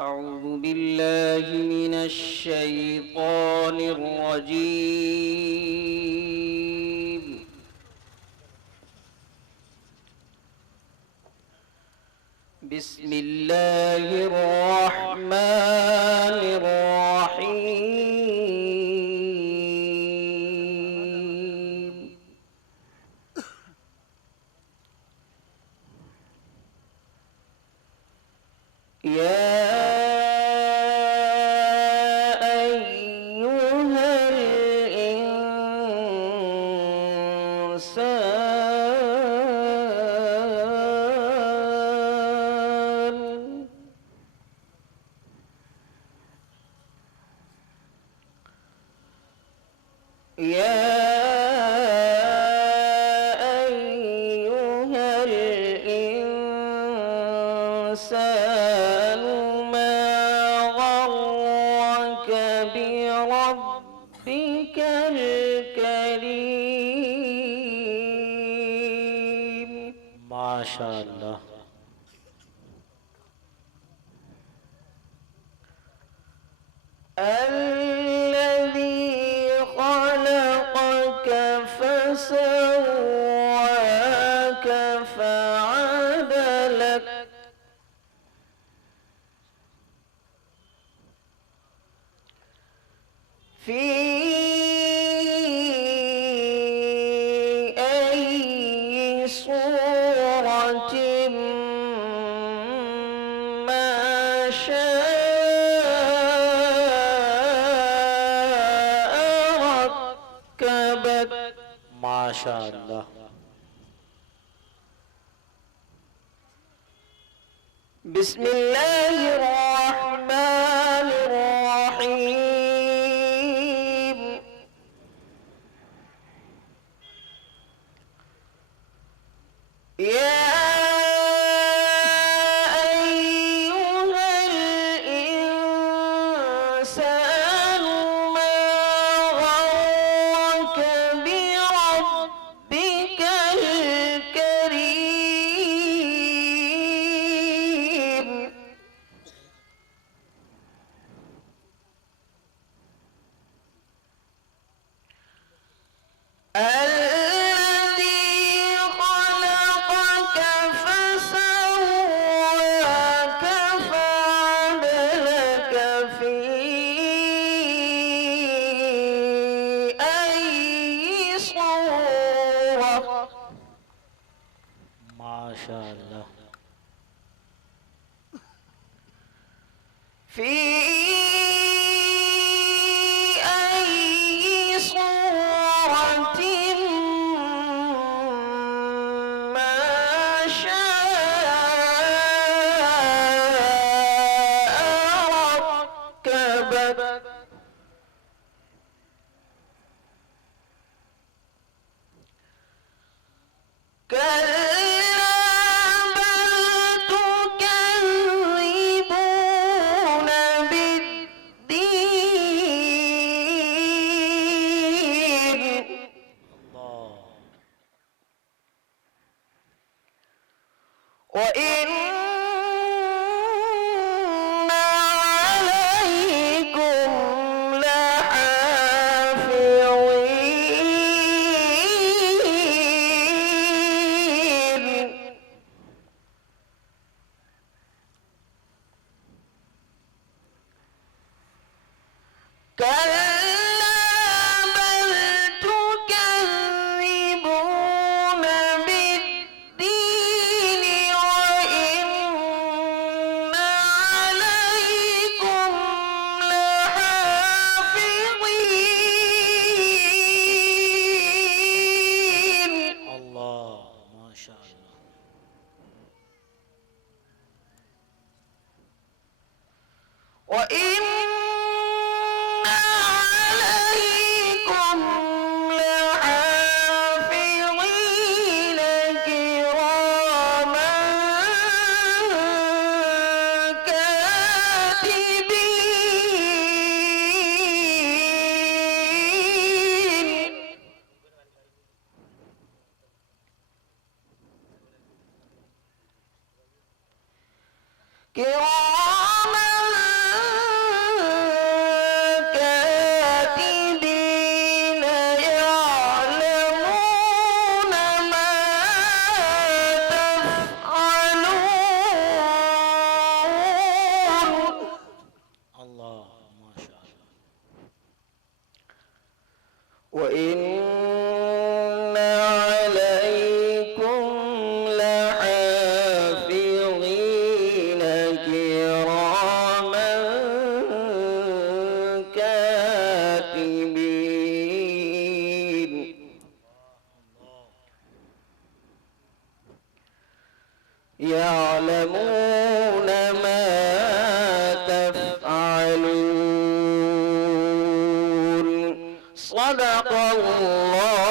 أعوذ بالله من الشيطان الرجيم. بسم الله الرحمن الرحيم. يا أيها الإنسان ما غرك بربك الكريم. ما شاء الله. الذي خلقك فسواك فعدلك في أي صورة ما شاء ركبك. ما شاء الله. بسم الله الرحمن الرحيم. يا أيها الإنسان ما غرك بربك الكريم. الذي خلقك فسواك فعدلك في أي صورة ما شاء الله. في أي صورة ما شاء ركبك. كلا بل تكذبون بالدين الله. وإن عليكم لحافظين كلا بل تكذبون بالدين وإن وإن عليكم لحافظين كراما كاتبين يعلمون ما تفعلون. صدق الله